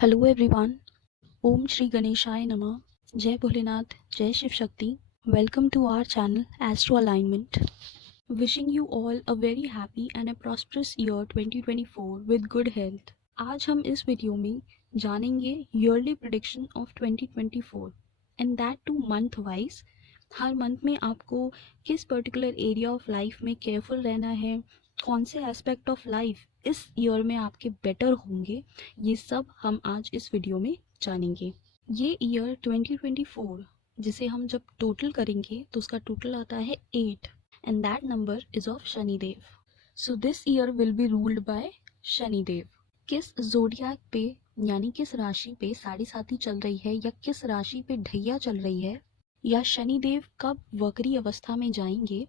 Hello everyone. ओम श्री गणेशाय नमः। जय भोलेनाथ, जय Shiv Shakti. Welcome to our channel astro alignment. Wishing you all a very happy and a prosperous year 2024 with good health. आज हम इस वीडियो में जानेंगे yearly prediction of 2024 and that too month wise. हर मंथ में आपको किस पर्टिकुलर एरिया ऑफ लाइफ में केयरफुल रहना है, कौन से एस्पेक्ट ऑफ लाइफ इस ईयर में आपके बेटर होंगे, ये सब हम आज इस वीडियो में जानेंगे। ये ईयर 2024 जिसे हम जब टोटल करेंगे तो उसका टोटल आता है 8 and that number is of Shanidev. So this year will be ruled by Shanidev. किस जोडियाक पे यानी किस राशि पे साढ़े साथी चल रही है या किस राशि पे ढैया चल रही है या शनिदेव कब वक्री अवस्था में जाएंगे,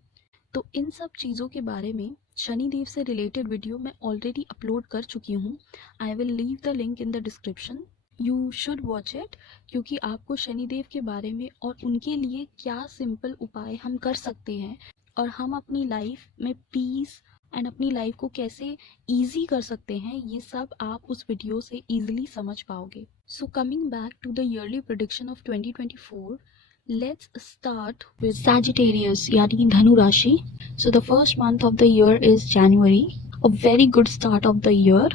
तो इन सब चीज़ों के बारे में शनिदेव से रिलेटेड वीडियो मैं ऑलरेडी अपलोड कर चुकी हूँ। I will leave the link in the description, you should watch it. क्योंकि आपको शनिदेव के बारे में और उनके लिए क्या सिंपल उपाय हम कर सकते हैं और हम अपनी लाइफ में पीस एंड अपनी लाइफ को कैसे ईजी कर सकते हैं, ये सब आप उस वीडियो से ईजिली समझ पाओगे। So coming back to the yearly prediction of 2024, let's start with Sagittarius यानी धनु राशि. So the first month of the year is January, a very good start of the year.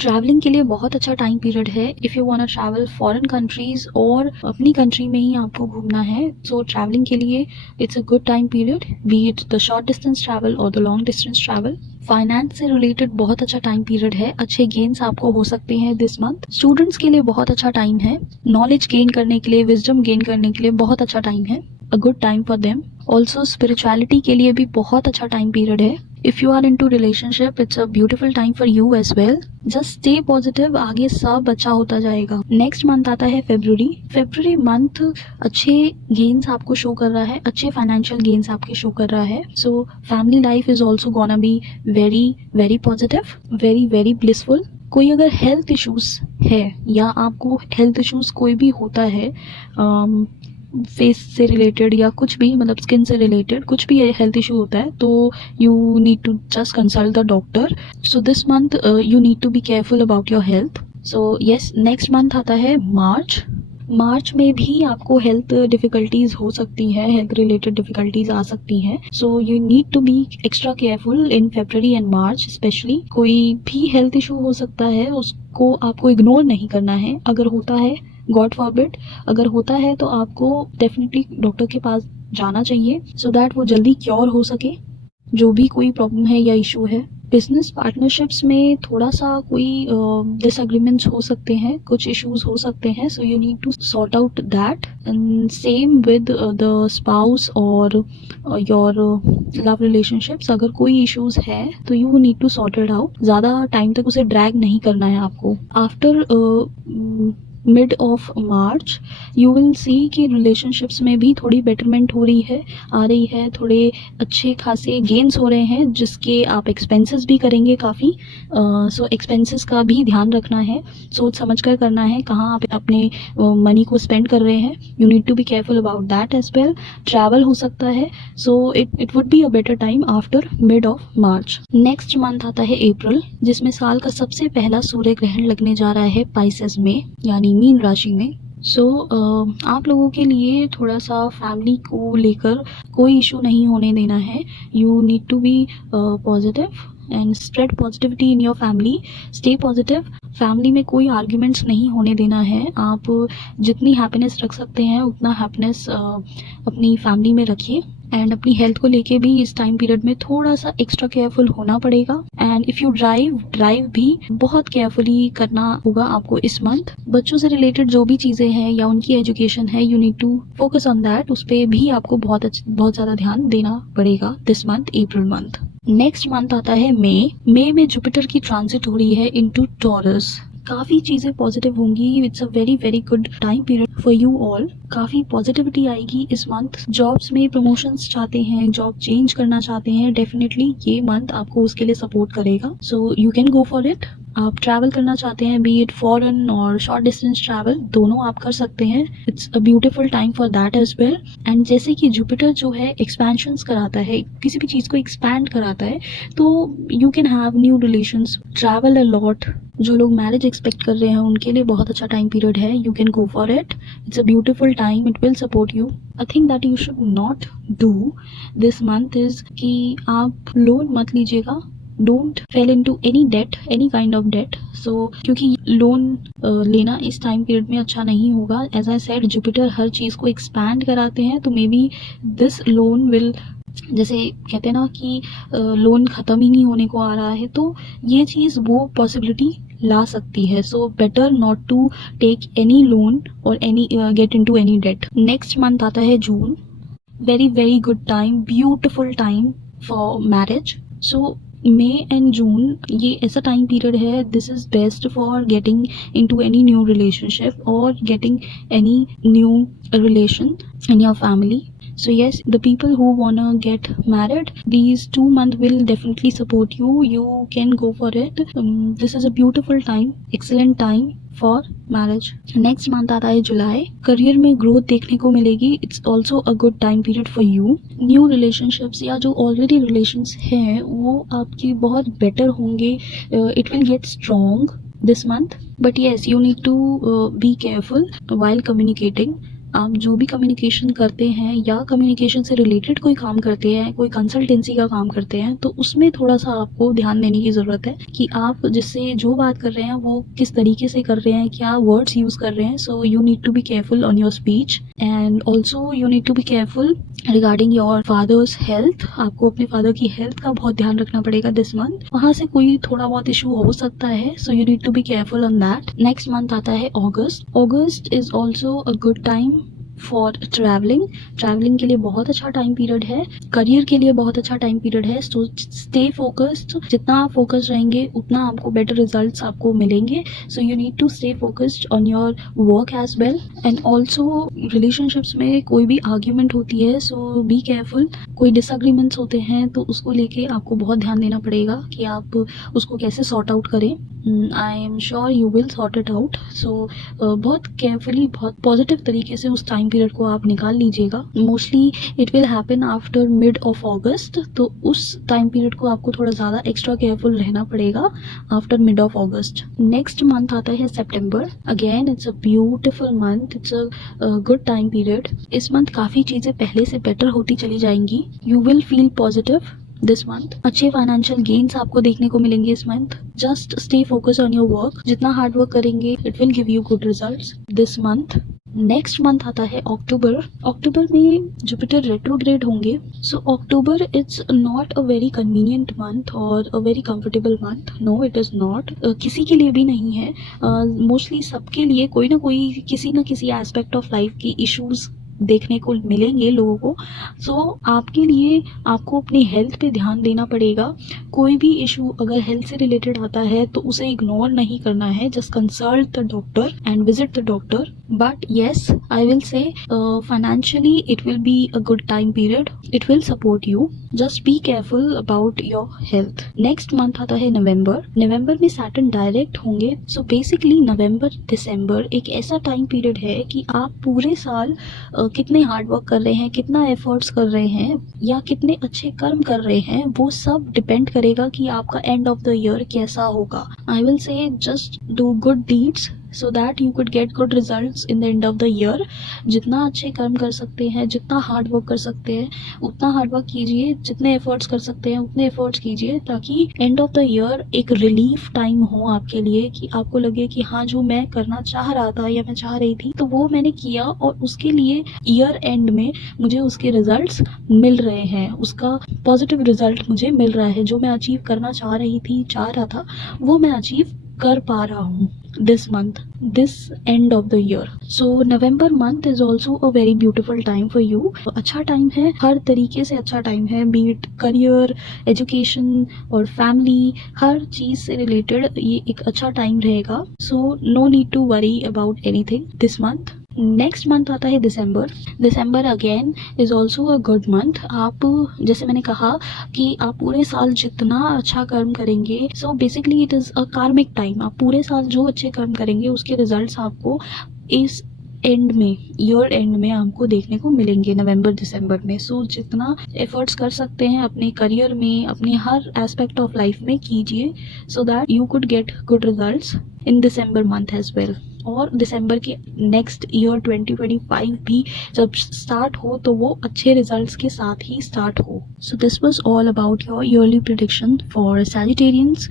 Travelling के लिए बहुत अच्छा टाइम पीरियड है। If you want travel foreign countries और अपनी कंट्री में ही आपको घूमना है, सो ट्रैवलिंग के लिए it's a good time period, be it the short distance travel और the long distance travel. Finance से रिलेटेड बहुत अच्छा टाइम पीरियड है, अच्छे गेन्स आपको हो सकते हैं दिस मंथ। स्टूडेंट्स के लिए बहुत अच्छा टाइम है, नॉलेज गेन करने के लिए, विजडम गेन करने के लिए बहुत अच्छा टाइम है, a good time for them. Also spirituality के लिए भी बहुत अच्छा टाइम पीरियड है। If you are into relationship, it's a beautiful time for you as well. Just stay positive, आगे सब अच्छा होता जाएगा। नेक्स्ट मंथ आता है फेब्रुअरी। फेब्रुअरी मंथ अच्छे गेन्स आपको शो कर रहा है, अच्छे फाइनेंशियल गेन्स आपके शो कर रहा है। So family life is also gonna be very very positive, very very blissful. कोई अगर हेल्थ इश्यूज है या आपको हेल्थ इश्यूज कोई भी होता है, फेस से रिलेटेड या कुछ भी, मतलब स्किन से रिलेटेड कुछ भी हेल्थ इशू होता है, तो you need to just consult the doctor. So this month you need to be careful about your health. So yes, next month आता है मार्च। मार्च में भी आपको हेल्थ डिफ़िकल्टीज हो सकती है, हेल्थ रिलेटेड डिफ़िकल्टीज आ सकती हैं। So you need to be extra careful in February and March specially. कोई भी हेल्थ इशू हो सकता है, उसको आपको इग्नोर नहीं करना है। अगर होता है, गॉड फॉरबिड, अगर होता है तो आपको डेफिनेटली डॉक्टर के पास जाना चाहिए सो दैट वो जल्दी क्योर हो सके जो भी कोई प्रॉब्लम है या इशू है। बिजनेस पार्टनरशिप्स में थोड़ा सा कोई डिसएग्रीमेंट्स हो सकते हैं, कुछ इश्यूज हो सकते हैं, so you need to sort out that. And same with the spouse or your love relationships. अगर कोई इश्यूज है तो you need to sort it out. ज़्यादा टाइम तक उसे ड्रैग नहीं करना है आपको। After mid of March you will see कि रिलेशनशिप्स में भी थोड़ी बेटरमेंट हो रही है, आ रही है, थोड़े अच्छे खासे गेन्स हो रहे हैं, जिसके आप एक्सपेंसेस भी करेंगे काफ़ी। सो एक्सपेंसेस का भी ध्यान रखना है, सोच समझ कर करना है कहाँ आप अपने मनी को स्पेंड कर रहे हैं। You need to be careful about that as well. Travel हो सकता है, so it would be a better time after mid of March. Next month आता है अप्रैल, जिसमें साल का सबसे पहला सूर्य ग्रहण लगने जा रहा है पाइसेस में यानी मीन राशि में। सो आप लोगों के लिए थोड़ा सा फैमिली को लेकर कोई इशू नहीं होने देना है। You need to be positive and spread positivity in your family. Stay positive. Family में कोई आर्ग्यूमेंट्स नहीं होने देना है। आप जितनी हैप्पीनेस रख सकते हैं उतना हैप्पीनेस अपनी फैमिली में रखिए। एंड अपनी हेल्थ को लेके भी इस टाइम पीरियड में थोड़ा सा एक्स्ट्रा केयरफुल होना पड़ेगा। एंड इफ़ यू ड्राइव भी बहुत केयरफुली करना होगा आपको इस मंथ। बच्चों से रिलेटेड जो भी चीज़ें हैं या उनकी एजुकेशन है, you need to focus on that. उस पर भी आपको बहुत ज़्यादा ध्यान देना पड़ेगा this month, April month. Next month आता है मई में जुपिटर की ट्रांजिट हो रही है इनटू टॉरस। काफ़ी चीज़ें पॉजिटिव होंगी। It's a very very good time period for you all. काफ़ी पॉजिटिविटी आएगी इस मंथ। जॉब्स में प्रमोशंस चाहते हैं, जॉब चेंज करना चाहते हैं, डेफिनेटली ये मंथ आपको उसके लिए सपोर्ट करेगा। So you can go for it. आप ट्रैवल करना चाहते हैं, be it foreign or short distance travel, दोनों आप कर सकते हैं। It's a beautiful time for that as well. And जैसे कि जुपिटर जो है एक्सपेंशंस कराता है, किसी भी चीज़ को एक्सपैंड कराता है, तो you can have new relations, travel a lot. जो लोग मैरिज एक्सपेक्ट कर रहे हैं उनके लिए बहुत अच्छा टाइम पीरियड है, you can go for it. It's a beautiful time, it will support you. I think that you should not do this month is कि आप लोन मत लीजिएगा। Don't fail into any debt, any kind of debt. So क्योंकि loan लेना इस time period में अच्छा नहीं होगा। एज आई सेड, जुपिटर हर चीज़ को एक्सपैंड कराते हैं, तो may be this loan will, जैसे कहते हैं ना कि लोन ख़त्म ही नहीं होने को आ रहा है, तो ये चीज़ वो पॉसिबिलिटी ला सकती है। So better not to take any loan और any get into any debt. Next month आता है June. Very very good time, beautiful time for marriage. So May and June ये ऐसा टाइम पीरियड है, this is best for getting into any new relationship और getting any new relation in your family. So yes, the people who wanna get married, these 2 months will definitely support you. You can go for it. This is a beautiful time, excellent time for marriage. Next month आता है July. Career में growth देखने को मिलेगी। It's also a good time period for you. New relationships या जो already relations हैं वो आपकी बहुत बेटर होंगे। It will get strong this month, but yes, you need to be careful while communicating. आप जो भी कम्युनिकेशन करते हैं या कम्युनिकेशन से रिलेटेड कोई काम करते हैं, कोई कंसल्टेंसी का काम करते हैं, तो उसमें थोड़ा सा आपको ध्यान देने की ज़रूरत है कि आप जिससे जो बात कर रहे हैं वो किस तरीके से कर रहे हैं, क्या वर्ड्स यूज़ कर रहे हैं। So you need to be careful on your speech and also you need to be careful regarding your father's health. आपको अपने फादर की हेल्थ का बहुत ध्यान रखना पड़ेगा दिस मंथ। वहाँ से कोई थोड़ा बहुत इशू हो सकता है, so you need to be careful on that. Next month आता है अगस्त। August is also a good time for travelling. Travelling के लिए बहुत अच्छा टाइम पीरियड है, करियर के लिए बहुत अच्छा टाइम पीरियड है। सो स्टे फोकस्ड, जितना आप फोकस रहेंगे उतना आपको बेटर रिजल्ट्स आपको मिलेंगे। So you need to stay focused on your work as well. And also relationships में कोई भी आर्ग्यूमेंट होती है, सो बी केयरफुल। कोई डिसएग्रीमेंट्स होते हैं तो उसको लेके आपको बहुत ध्यान देना पड़ेगा कि आप उसको कैसे सॉर्ट आउट करें। I am sure you will sort it out. So बहुत केयरफुली, बहुत पॉजिटिव तरीके से उस टाइम पीरियड को आप निकाल लीजिएगा। Mostly it will happen after mid of अगस्त, तो उस टाइम पीरियड को आपको थोड़ा ज़्यादा एक्स्ट्रा केयरफुल रहना पड़ेगा after mid of August. Next month आता है सितंबर। Again it's a beautiful month, it's a good time period. इस मंथ काफ़ी चीज़ें पहले से बेटर होती चली जाएंगी। You will feel positive this month. अच्छे फाइनेंशियल गेन्स आपको देखने को मिलेंगे इस month. Just stay focus on your work, जितना हार्ड वर्क करेंगे it will give you good results this month. Next month आता है अक्टूबर। अक्टूबर में जुपिटर रेट्रोग्रेड होंगे। So October it's not a very convenient month और a very comfortable month. No, it is not. किसी के लिए भी नहीं है। मोस्टली सबके लिए कोई ना कोई, किसी ना किसी एस्पेक्ट ऑफ लाइफ की इश्यूज देखने को मिलेंगे लोगों को। सो आपके लिए आपको अपनी हेल्थ पे ध्यान देना पड़ेगा। कोई भी इशू अगर हेल्थ से रिलेटेड आता है तो उसे इग्नोर नहीं करना है। Just consult the doctor and visit the doctor. But yes, I will say financially it will be a good time period, it will support you. Just be careful about your health. Next month आता है नवंबर। नवंबर में Saturn direct होंगे। So basically नवंबर दिसंबर एक ऐसा time period है कि आप पूरे साल कितने हार्ड वर्क कर रहे हैं, कितना एफर्ट्स कर रहे हैं या कितने अच्छे कर्म कर रहे हैं, वो सब डिपेंड करेगा कि आपका एंड ऑफ द ईयर कैसा होगा। I will say just do good deeds so that you could get good results in the end of the year. जितना अच्छे कर्म कर सकते हैं, जितना हार्ड वर्क कर सकते हैं उतना हार्ड वर्क कीजिए, जितने एफर्ट्स कर सकते हैं उतने एफर्ट्स कीजिए, ताकि एंड ऑफ द ईयर एक रिलीफ टाइम हो आपके लिए, कि आपको लगे कि हाँ, जो मैं करना चाह रहा था या मैं चाह रही थी तो वो मैंने किया और उसके लिए ईयर एंड में मुझे उसके रिजल्ट्स मिल रहे हैं, उसका पॉजिटिव रिजल्ट मुझे मिल रहा है। जो मैं अचीव करना चाह रहा था वो मैं अचीव कर पा रहा हूँ this month, this end of the year. So November month is also a very beautiful time for you. अच्छा टाइम है, हर तरीके से अच्छा टाइम है, be it करियर, एजुकेशन और फैमिली, हर चीज़ से रिलेटेड ये एक अच्छा टाइम रहेगा। So no need to worry about anything this month. Next month आता है दिसंबर। December again is also a good month. आप जैसे मैंने कहा कि आप पूरे साल जितना अच्छा कर्म करेंगे, सो बेसिकली इट इज़ अ कार्मिक टाइम। आप पूरे साल जो अच्छे कर्म करेंगे उसके रिजल्ट्स आपको इस एंड में, ईयर एंड में आपको देखने को मिलेंगे नवंबर दिसंबर में। सो जितना एफर्ट्स कर सकते हैं अपने करियर में, अपने हर एस्पेक्ट ऑफ लाइफ में कीजिए, so that you could get good results in December month as well. और दिसंबर के नेक्स्ट ईयर 2025 भी जब स्टार्ट हो तो वो अच्छे रिजल्ट्स के साथ ही स्टार्ट हो। So this was all about your yearly prediction for Sagittarians.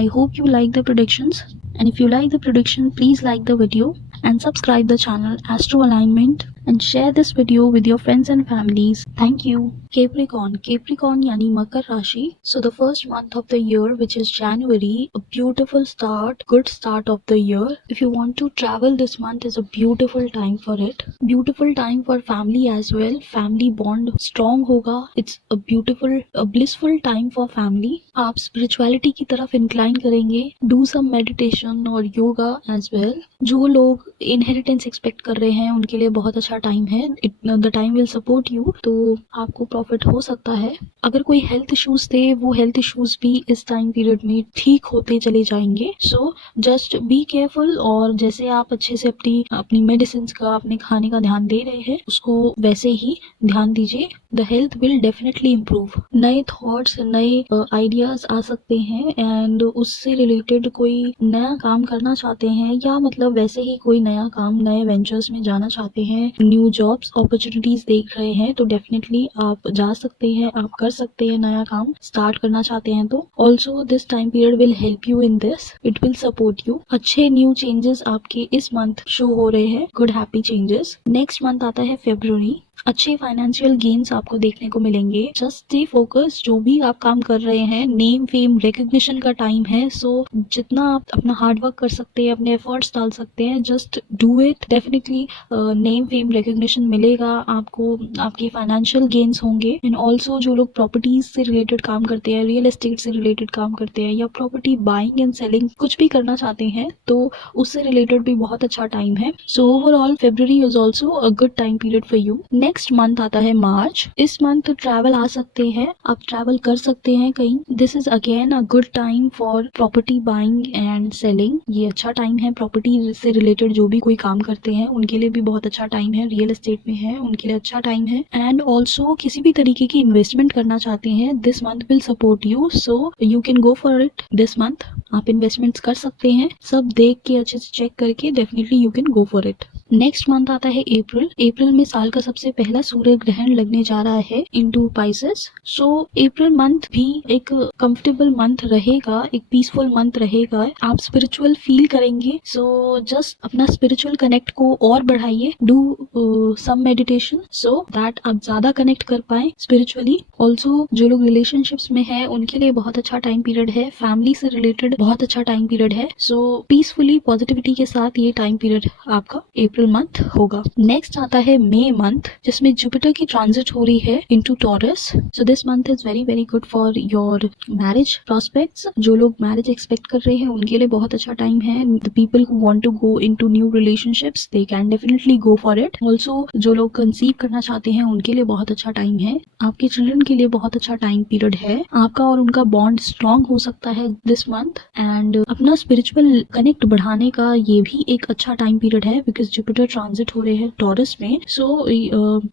I hope you like the predictions, and if you like the prediction, please like the video and subscribe the channel Astro Alignment and share this video with your friends and families. Thank you. Capricorn यानी मकर राशि. So the first month of the year, which is January, a beautiful start, good start of the year. If you want to travel this month, is a beautiful time for it. Beautiful time for family as well. Family bond strong होगा. It's a beautiful, a blissful time for family. आप spirituality की तरफ incline करेंगे. Do some meditation और yoga as well. जो लोग inheritance expect कर रहे हैं उनके लिए बहुत अच्छा टाइम है. The time will support you. तो आपको प्रॉफिट हो सकता है. अगर कोई हेल्थ इश्यूज थे वो हेल्थ इश्यूज भी इस टाइम पीरियड में ठीक होते चले जाएंगे. सो जस्ट बी केयरफुल, और जैसे आप अच्छे से अपनी मेडिसिन का, अपने खाने का ध्यान दे रहे हैं उसको वैसे ही ध्यान दीजिए. The health will definitely improve. नए थॉट्स, नए आइडियाज आ सकते हैं, एंड उससे रिलेटेड कोई नया काम करना चाहते हैं, या मतलब वैसे ही कोई नया काम, नए वेंचर्स में जाना चाहते हैं, न्यू जॉब्स अपॉर्चुनिटीज देख रहे हैं, तो डेफिनेटली आप जा सकते हैं, आप कर सकते हैं. नया काम स्टार्ट करना चाहते हैं तो also this time period will help you in this. It will support you. अच्छे न्यू चेंजेस आपके इस मंथ शो हो रहे हैं, good happy changes. Next month आता है फेब्रुअरी. अच्छे फाइनेंशियल गेन्स आपको देखने को मिलेंगे. Just stay focus. जो भी आप काम कर रहे हैं, नेम फेम रिकग्निशन का टाइम है. सो जितना आप अपना हार्डवर्क कर सकते हैं, अपने एफर्ट्स डाल सकते हैं, just do it. Definitely name fame recognition मिलेगा आपको, आपके फाइनेंशियल गेन्स होंगे. एंड ऑल्सो जो लोग प्रॉपर्टीज से रिलेटेड काम करते हैं, रियल एस्टेट से रिलेटेड काम करते हैं, या प्रॉपर्टी बाइंग एंड सेलिंग कुछ भी करना चाहते हैं, तो उससे रिलेटेड भी बहुत अच्छा टाइम है. So overall February is also a good time period for you. Next month आता है मार्च. इस मंथ ट्रैवल आ सकते हैं, आप ट्रैवल कर सकते हैं कहीं. This is again a good time for property buying and selling. ये अच्छा टाइम है. प्रॉपर्टी से रिलेटेड जो भी कोई काम करते हैं उनके लिए भी बहुत अच्छा टाइम है. रियल एस्टेट में है उनके लिए अच्छा टाइम है. एंड ऑल्सो किसी भी तरीके की इन्वेस्टमेंट करना चाहते हैं, this month will support you. So you can go for it this month. आप इन्वेस्टमेंट्स कर सकते हैं, सब देख के अच्छे से चेक करके. Definitely you can go for it. Next month आता है अप्रैल. अप्रैल में साल का सबसे पहला सूर्य ग्रहण लगने जा रहा है इनटू पाइसेस. सो अप्रैल मंथ भी एक कंफर्टेबल मंथ रहेगा, एक पीसफुल मंथ रहेगा. आप स्पिरिचुअल फील करेंगे. सो जस्ट अपना स्पिरिचुअल कनेक्ट को और बढ़ाइए. Do some meditation so that आप ज्यादा कनेक्ट कर पाए स्पिरिचुअली. ऑल्सो जो लोग रिलेशनशिप्स में है उनके लिए बहुत अच्छा टाइम पीरियड है. फैमिली से रिलेटेड बहुत अच्छा टाइम पीरियड है. सो पीसफुली पॉजिटिविटी के साथ ये टाइम पीरियड आपका अप्रैल मंथ होगा. नेक्स्ट आता है मई मंथ, जिसमें जुपिटर की ट्रांजिट हो रही है into taurus. So this month is very very good for your marriage prospects. जो लोग मैरिज एक्सपेक्ट कर रहे हैं उनके लिए बहुत अच्छा टाइम है. The people who want to go into new relationships, they can definitely go for it. Also जो लोग कंसीव करना चाहते हैं उनके लिए बहुत अच्छा टाइम है. आपके चिल्ड्रन के लिए बहुत अच्छा टाइम पीरियड है. आपका और उनका बॉन्ड स्ट्रॉन्ग हो सकता है दिस मंथ. एंड अपना स्पिरिचुअल कनेक्ट बढ़ाने का ये भी एक अच्छा टाइम पीरियड है, बिकॉज जुपिटर ट्रांजिट हो रहे हैं टॉरस में. So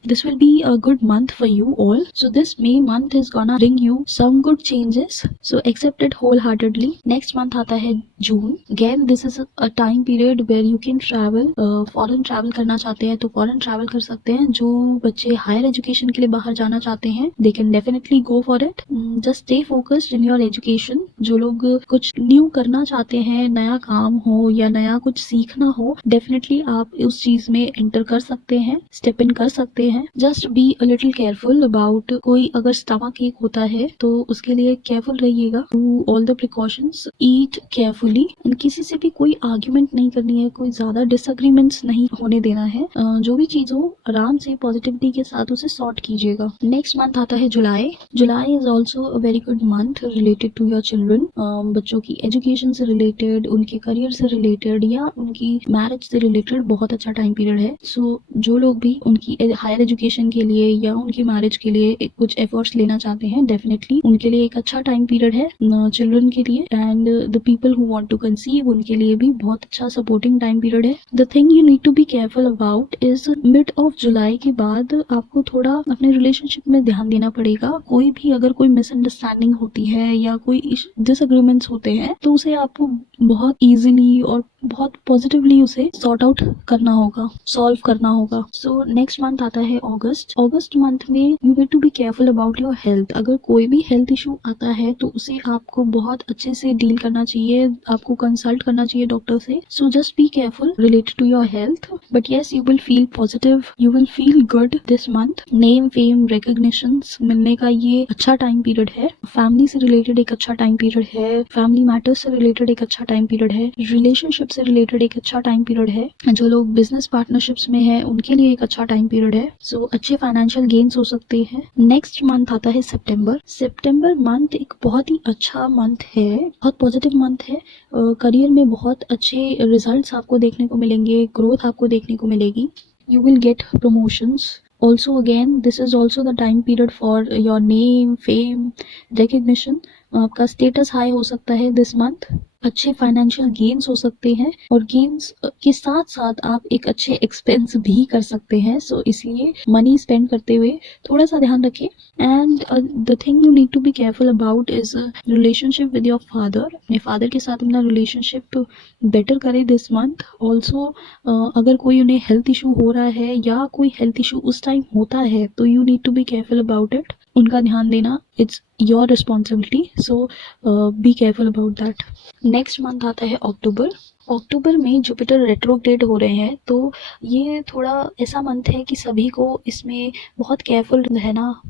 this will be a good month for you all. So this May month is gonna bring you some good changes. So accept it wholeheartedly. Next month आता है June. Again this is a time period where you can travel. Foreign travel करना चाहते हैं तो foreign travel कर सकते हैं. जो बच्चे हायर एजुकेशन के लिए बाहर जाना चाहते हैं, they can definitely go for it. Just stay focused in your education. जो लोग कुछ न्यू करना चाहते हैं, नया काम हो या नया कुछ सीखना हो, डेफिनेटली आप उस चीज में एंटर कर सकते हैं, स्टेप इन कर सकते हैं. Just be a little careful about. कोई अगर स्टमक एक होता है तो उसके लिए केयरफुल रहिएगा. Do all the precautions, eat carefully. And किसी से भी कोई आर्ग्यूमेंट नहीं करनी है, कोई ज्यादा डिसएग्रीमेंट्स नहीं होने देना है. जो भी चीज हो आराम से पॉजिटिविटी के साथ उसे सॉर्ट कीजिएगा. नेक्स्ट मंथ आता है July. July is also a very good month related to your children. बच्चों की एजुकेशन से रिलेटेड, उनके करियर से रिलेटेड या उनकी मैरिज से रिलेटेड बहुत बहुत अच्छा टाइम पीरियड है। सो जो लोग भी उनकी हायर एजुकेशन के लिए या उनकी मैरिज के लिए कुछ एफर्ट्स लेना चाहते हैं, डेफिनेटली उनके लिए एक अच्छा टाइम पीरियड है चिल्ड्रन के लिए। And the people who want to conceive, उनके लिए भी बहुत अच्छा सपोर्टिंग टाइम पीरियड है। The thing you need to be careful about is mid of July के बाद आपको थोड़ा अपने रिलेशनशिप में ध्यान देना पड़ेगा। कोई भी अगर कोई मिसअंडरस्टैंडिंग होती है या कोई डिसएग्रीमेंट्स होते हैं तो उसे आपको बहुत इजीली और बहुत पॉजिटिवली उसे सॉर्ट आउट करना होगा, सॉल्व करना होगा। सो नेक्स्ट मंथ आता है अगस्त। अगस्त मंथ में you need to be careful about your health. अगर कोई भी हेल्थ इशू आता है तो उसे आपको बहुत अच्छे से डील करना चाहिए, आपको कंसल्ट करना चाहिए डॉक्टर से। So just be careful related to your health, but yes you will feel positive, you will feel good this month. Name fame recognitions मिलने का ये अच्छा टाइम पीरियड है। फैमिली से रिलेटेड एक अच्छा टाइम पीरियड है, फैमिली मैटर्स से रिलेटेड एक अच्छा टाइम पीरियड है, रिलेशनशिप से रिलेटेड एक अच्छा टाइम पीरियड है। जो लोग बिजनेस पार्टनरशिप्स में हैं उनके लिए एक अच्छा टाइम पीरियड है। सो अच्छे फाइनेंशियल गेन्स हो सकते हैं। नेक्स्ट मंथ आता है सितंबर। सितंबर मंथ एक बहुत ही अच्छा मंथ है, बहुत पॉजिटिव मंथ है। करियर में बहुत अच्छे रिजल्ट्स आपको देखने को मिलेंगे, ग्रोथ आपको देखने को मिलेगी। You will get promotions. Also again, this is also the time period for your name, fame, recognition. आपका स्टेटस हाई हो सकता है दिस मंथ। अच्छे फाइनेंशियल गेन्स हो सकते हैं और गेन्स के साथ साथ आप एक अच्छे एक्सपेंस भी कर सकते हैं। सो इसलिए मनी स्पेंड करते हुए थोड़ा सा ध्यान रखें। And the thing you need to be careful about is relationship with your father. अपने फादर के साथ अपना रिलेशनशिप बेटर करें दिस मंथ। ऑल्सो अगर कोई उन्हें हेल्थ इशू हो रहा है या कोई हेल्थ इशू उस टाइम होता है तो you need to be careful about it. उनका ध्यान देना it's your responsibility. So be careful about that. Next month आता है अक्टूबर। अक्टूबर में जुपिटर रेट्रोग्रेड हो रहे हैं तो ये थोड़ा ऐसा मंथ है कि सभी को इसमें बहुत केयरफुल रहना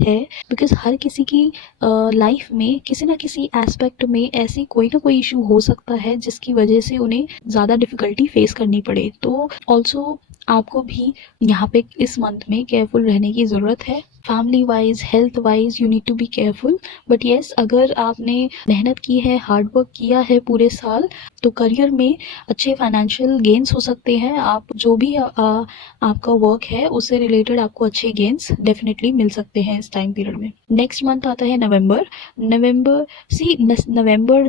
है, बिकॉज हर किसी की लाइफ में किसी ना किसी एस्पेक्ट में ऐसी कोई ना कोई इशू हो सकता है जिसकी वजह से उन्हें ज़्यादा डिफ़िकल्टी फेस करनी पड़े। तो ऑल्सो आपको भी यहाँ पे इस मंथ में केयरफुल रहने की ज़रूरत है। Family wise, health wise you need to be careful. But yes, अगर आपने मेहनत की है, हार्ड वर्क किया है पूरे साल, तो करियर में अच्छे फाइनेंशियल गेन्स हो सकते हैं। आप जो भी आपका वर्क है उससे रिलेटेड आपको अच्छे गेन्स डेफिनेटली मिल सकते हैं इस टाइम पीरियड में। नेक्स्ट मंथ आता है नवंबर। नवंबर,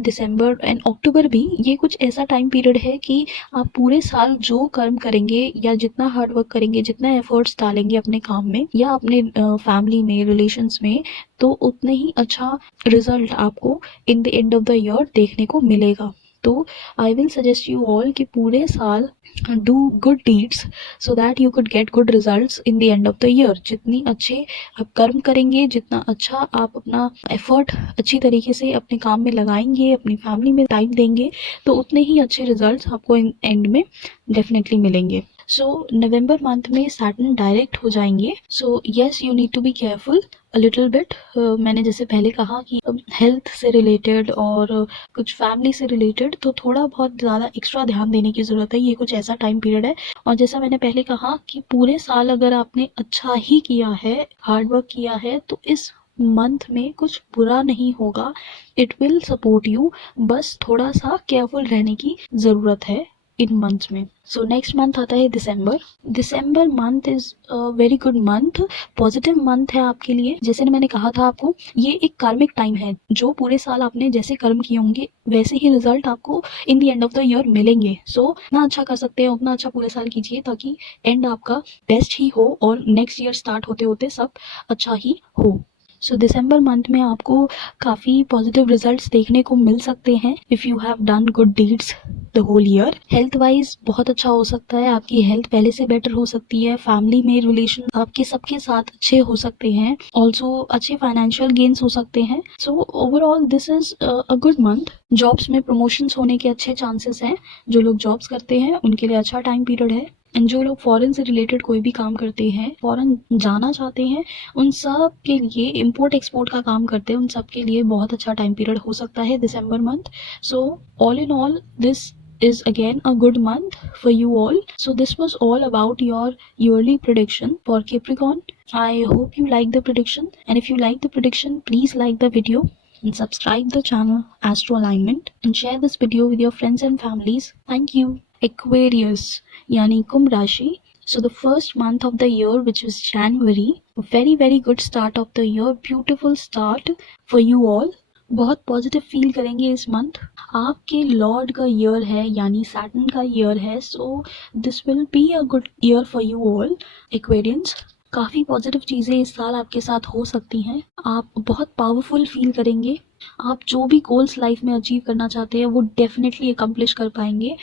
दिसंबर एंड अक्टूबर भी ये कुछ ऐसा टाइम पीरियड है कि आप पूरे साल जो कर्म करेंगे या जितना हार्ड वर्क करेंगे, जितना एफर्ट्स डालेंगे अपने काम में या अपने फैमिली में, रिलेशंस में, तो उतने ही अच्छा रिजल्ट आपको इन the end of the year देखने को मिलेगा। तो आई विल सजेस्ट यू ऑल कि पूरे साल do good deeds so that you could get good results in the end of the year. जितनी अच्छे आप कर्म करेंगे, जितना अच्छा आप अपना एफर्ट अच्छी तरीके से अपने काम में लगाएंगे, अपनी फैमिली में टाइम देंगे, तो उतने ही अच्छे रिजल्ट्स आपको इन एंड में डेफिनेटली मिलेंगे। सो नवंबर मंथ में सैटर्न डायरेक्ट हो जाएंगे। So yes, you need to be careful a little bit. मैंने जैसे पहले कहा कि हेल्थ से रिलेटेड और कुछ फैमिली से रिलेटेड तो थोड़ा बहुत ज़्यादा एक्स्ट्रा ध्यान देने की ज़रूरत है। ये कुछ ऐसा टाइम पीरियड है और जैसा मैंने पहले कहा कि पूरे साल अगर आपने अच्छा ही किया है, हार्ड वर्क किया है, तो इस मंथ में कुछ बुरा नहीं होगा। It will support you. बस थोड़ा सा केयरफुल रहने की ज़रूरत है इन मंथ्स में। सो नेक्स्ट मंथ आता है दिसंबर। December month is very good month, positive month है आपके लिए। जैसे मैंने कहा था आपको, ये एक कार्मिक टाइम है। जो पूरे साल आपने जैसे कर्म किए होंगे वैसे ही रिजल्ट आपको इन the end of the year मिलेंगे। सो उतना अच्छा कर सकते हैं, उतना अच्छा पूरे साल कीजिए ताकि एंड आपका बेस्ट ही हो और नेक्स्ट ईयर स्टार्ट होते होते सब अच्छा ही हो। सो दिसंबर मंथ में आपको काफ़ी पॉजिटिव रिजल्ट्स देखने को मिल सकते हैं if you have done good deeds the whole year. Health wise बहुत अच्छा हो सकता है, आपकी हेल्थ पहले से बेटर हो सकती है। फैमिली में रिलेशन आपके सबके साथ अच्छे हो सकते हैं। ऑल्सो अच्छे फाइनेंशियल गेन्स हो सकते हैं। So overall this is a good month. Jobs में प्रमोशंस होने के अच्छे चांसेस हैं। जो लोग जॉब्स करते हैं उनके लिए अच्छा टाइम पीरियड है। एंड जो लोग फॉरेन से रिलेटेड कोई भी काम करते हैं, फॉरेन जाना चाहते हैं, उन सब के लिए, इम्पोर्ट एक्सपोर्ट का काम करते हैं, उन सब के लिए बहुत अच्छा टाइम पीरियड हो सकता है दिसंबर month. So all in all this is again a good month for you all. So this was all about your yearly prediction for Capricorn. I hope you like the prediction, and if you like the prediction, please like the video and subscribe the channel Astro Alignment and share this video with your friends and families. Thank you. Aquarius यानी कुंभ राशि. So the first month of the year, which is January, very very good start of the year, beautiful start for you all. बहुत positive feel करेंगे इस month. आपके Lord का year है यानी Saturn का ईयर है. सो this will be a good year for you all Aquarians. काफ़ी पॉजिटिव चीज़ें इस साल आपके साथ हो सकती हैं. आप बहुत पावरफुल फील करेंगे. आप जो भी गोल्स लाइफ में अचीव करना चाहते हैं वो डेफिनेटली अकम्प्लिश कर पाएंगे.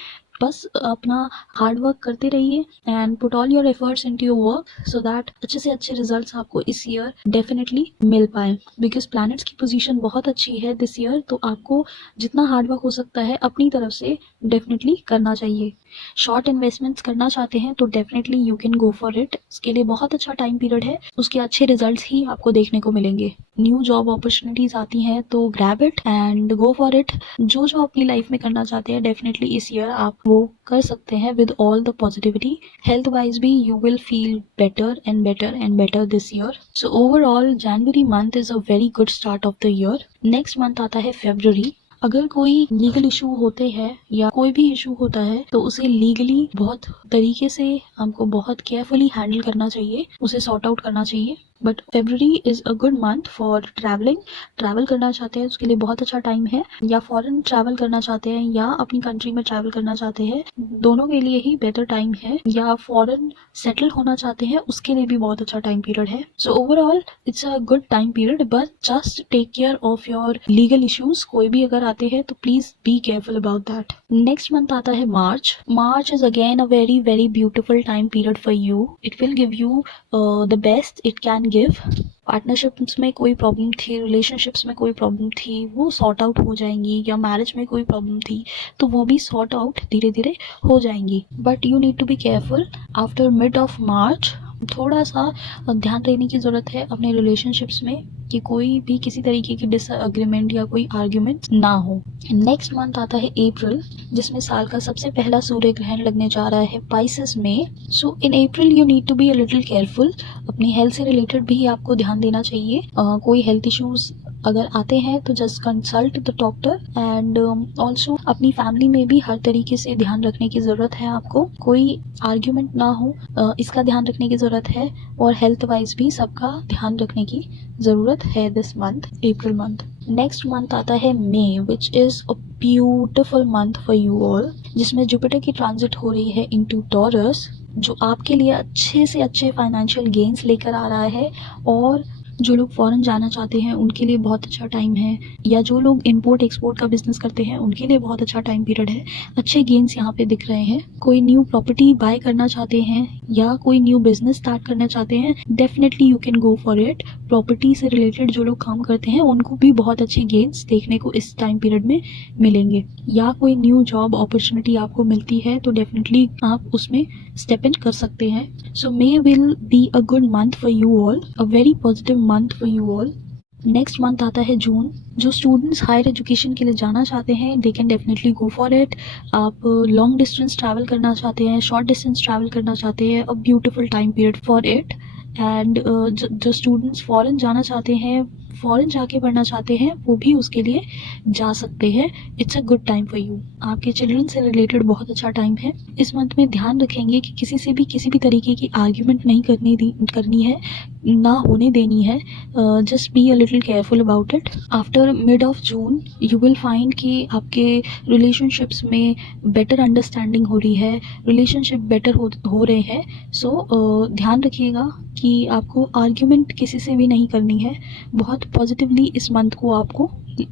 बस अपना हार्ड वर्क करते रहिए and put all your efforts into your work so that अच्छे से अच्छे रिजल्ट्स आपको इस ईयर डेफिनेटली मिल पाए. बिकॉज प्लैनेट्स की पोजीशन बहुत अच्छी है दिस ईयर. तो आपको जितना हार्ड वर्क हो सकता है अपनी तरफ से डेफिनेटली करना चाहिए. शॉर्ट इन्वेस्टमेंट्स करना चाहते हैं तो definitely you can go for it. उसके लिए बहुत अच्छा टाइम पीरियड है. उसके अच्छे रिजल्ट्स ही आपको देखने को मिलेंगे. न्यू जॉब अपॉर्चुनिटीज आती हैं तो grab it and go for it. जो जो अपनी लाइफ में करना चाहते हैं डेफिनेटली इस ईयर आप वो कर सकते हैं with all the positivity. Health wise भी you will feel better and better and better this year. So overall January month is a very good start of the year. Next month आता है February. अगर कोई legal issue होते हैं या कोई भी इशू होता है तो उसे लीगली बहुत तरीके से हमको बहुत केयरफुली हैंडल करना चाहिए, उसे सॉर्ट आउट करना चाहिए. But February is a good month for travelling. Travel करना चाहते हैं उसके लिए बहुत अच्छा टाइम है. या फॉरेन ट्रैवल करना चाहते हैं या अपनी कंट्री में ट्रैवल करना चाहते हैं, दोनों के लिए ही बेटर टाइम है. या फॉरेन सेटल होना चाहते हैं उसके लिए भी बहुत अच्छा टाइम पीरियड है. So overall it's a good time period. But just take care of your legal issues. कोई भी अगर आते हैं तो please be careful about that. Next month आता है March. March is again a very very beautiful time period for you. It will give you the best it can give. Partnerships में कोई प्रॉब्लम थी, रिलेशनशिप्स में कोई problem थी, वो sort out हो जाएंगी. या मैरिज में कोई प्रॉब्लम थी तो वो भी सॉर्ट आउट धीरे धीरे हो जाएंगी. But you need to be careful after mid of March. थोड़ा सा ध्यान देने की ज़रूरत है अपने रिलेशनशिप्स में कि कोई भी किसी तरीके की डिसएग्रीमेंट या कोई आर्ग्यूमेंट ना हो. नेक्स्ट मंथ आता है अप्रैल, जिसमें साल का सबसे पहला सूर्य ग्रहण लगने जा रहा है पाइसेस में. So in April you need to be a little careful. अपनी हेल्थ से रिलेटेड भी आपको ध्यान देना चाहिए. कोई हेल्थ इश्यूज अगर आते हैं तो just consult the doctor. And also अपनी फैमिली में भी हर तरीके से ध्यान रखने की ज़रूरत है आपको. कोई आर्ग्यूमेंट ना हो इसका ध्यान रखने की ज़रूरत है. और हेल्थ वाइज भी सबका ध्यान रखने की ज़रूरत है this month, April month. Next month आता है May, which is a beautiful month for you all, जिसमें जुपिटर की ट्रांजिट हो रही है इनटू टॉरस, जो आपके लिए अच्छे से अच्छे फाइनेंशियल गेन्स लेकर आ रहा है. और जो लोग फॉरेन जाना चाहते हैं उनके लिए बहुत अच्छा टाइम है. या जो लोग इंपोर्ट एक्सपोर्ट का बिजनेस करते हैं उनके लिए बहुत अच्छा टाइम पीरियड है. अच्छे गेन्स यहाँ पे दिख रहे हैं. कोई न्यू प्रॉपर्टी बाय करना चाहते हैं या कोई न्यू बिजनेस स्टार्ट करना चाहते हैं, definitely you can go for it. Property से रिलेटेड जो लोग काम करते हैं उनको भी बहुत अच्छे गेन्स देखने को इस टाइम पीरियड में मिलेंगे. या कोई न्यू जॉब अपॉर्चुनिटी आपको मिलती है तो डेफिनेटली आप उसमें स्टेप इन कर सकते हैं. So May will be a good month for you all, a very positive month for you all. Next month आता है जून. जो स्टूडेंट्स हायर एजुकेशन के लिए जाना चाहते हैं they can definitely go for it. आप लॉन्ग डिस्टेंस ट्रैवल करना चाहते हैं, शॉर्ट डिस्टेंस ट्रैवल करना चाहते हैं, अ beautiful time period for it. And जो स्टूडेंट्स फॉरेन जाना चाहते हैं, फॉरेन जाके पढ़ना चाहते हैं, वो भी उसके लिए जा सकते हैं. It's a good time for you. आपके चिल्ड्रन से रिलेटेड बहुत अच्छा टाइम है. इस मंथ में ध्यान रखेंगे कि किसी भी तरीके की आर्ग्यूमेंट नहीं करनी है, ना होने देनी है. Just be a little careful about it. After mid of June you will find कि आपके रिलेशनशिप्स में बेटर अंडरस्टैंडिंग हो रही है, रिलेशनशिप बेटर हो रहे हैं. सो ध्यान रखिएगा कि आपको आर्ग्यूमेंट किसी से भी नहीं करनी है. बहुत पॉजिटिवली इस मंथ को आपको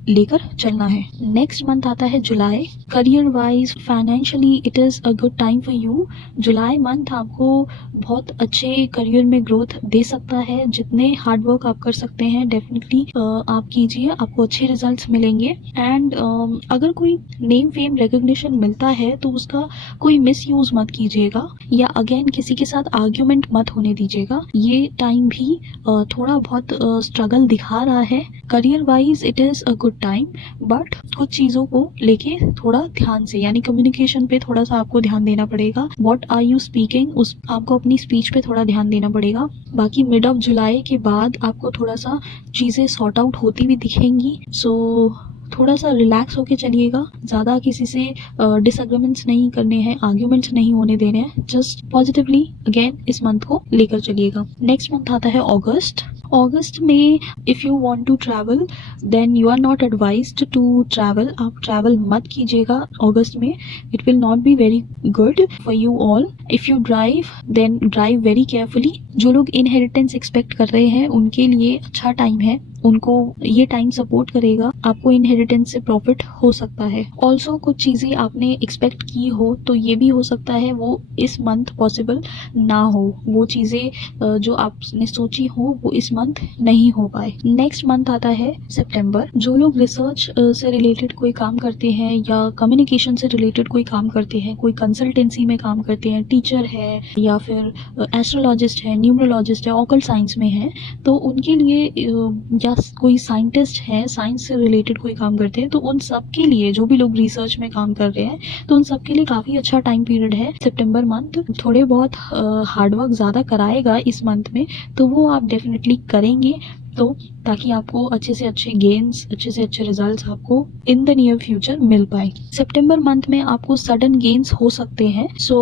लेकर चलना है. नेक्स्ट मंथ आता है July. Career wise financially it is a good time for you. July month आपको बहुत अच्छे करियर में ग्रोथ दे सकता है. जितने हार्डवर्क आप कर सकते हैं डेफिनेटली आप कीजिए, आपको अच्छे रिजल्ट्स मिलेंगे. एंड अगर कोई नेम फेम रिकग्निशन मिलता है तो उसका कोई मिस यूज़ मत कीजिएगा या अगेन किसी के साथ आर्ग्यूमेंट मत होने दीजिएगा. ये टाइम भी थोड़ा बहुत स्ट्रगल दिखा रहा है. Career wise it is a good time, but कुछ चीज़ों को लेके थोड़ा ध्यान से, यानी कम्युनिकेशन पे थोड़ा सा आपको ध्यान देना पड़ेगा. व्हाट आर यू स्पीकिंग, उस आपको अपनी स्पीच पे थोड़ा ध्यान देना पड़ेगा. बाकी मिड ऑफ जुलाई के बाद आपको थोड़ा सा चीज़ें सॉर्ट आउट होती हुई दिखेंगी. सो थोड़ा सा रिलैक्स होके चलिएगा, ज़्यादा किसी से डिसएग्रीमेंट्स नहीं करने हैं, आर्ग्यूमेंट्स नहीं होने देने हैं, जस्ट पॉजिटिवली अगेन इस मंथ को लेकर चलिएगा। नेक्स्ट मंथ आता है अगस्त। अगस्त में if you want to travel then you are not advised to travel, आप ट्रैवल मत कीजिएगा अगस्त में, it will not be very good for you all. If you drive then drive very carefully. जो लोग इनहेरिटेंस एक्सपेक्ट कर रहे हैं उनके लिए अच्छा टाइम है, उनको ये टाइम सपोर्ट करेगा, आपको इनहेरिटेंस से प्रॉफिट हो सकता है। ऑल्सो कुछ चीज़ें आपने एक्सपेक्ट की हो तो ये भी हो सकता है वो इस मंथ पॉसिबल ना हो, वो चीज़ें जो आपने सोची हो वो इस मंथ नहीं हो पाए। नेक्स्ट मंथ आता है सितंबर। जो लोग रिसर्च से रिलेटेड कोई काम करते हैं या कम्युनिकेशन से रिलेटेड कोई काम करते हैं, कोई कंसल्टेंसी में काम करते हैं, टीचर है या फिर एस्ट्रोलॉजिस्ट है, न्यूमरोलॉजिस्ट है, ऑकल्ट साइंस में है, तो उनके लिए या कोई साइंटिस्ट है, साइंस से रिलेटेड कोई काम करते हैं, तो उन सब के लिए, जो भी लोग रिसर्च में काम कर रहे हैं, तो उन सब के लिए काफ़ी अच्छा टाइम पीरियड है सितंबर मंथ। थोड़े बहुत हार्डवर्क ज़्यादा कराएगा इस मंथ में, तो वो आप डेफिनेटली करेंगे, तो ताकि आपको अच्छे से अच्छे गेन्स, अच्छे से अच्छे रिजल्ट्स आपको इन द नियर फ्यूचर मिल पाए। सितंबर मंथ में आपको सडन गेन्स हो सकते हैं, सो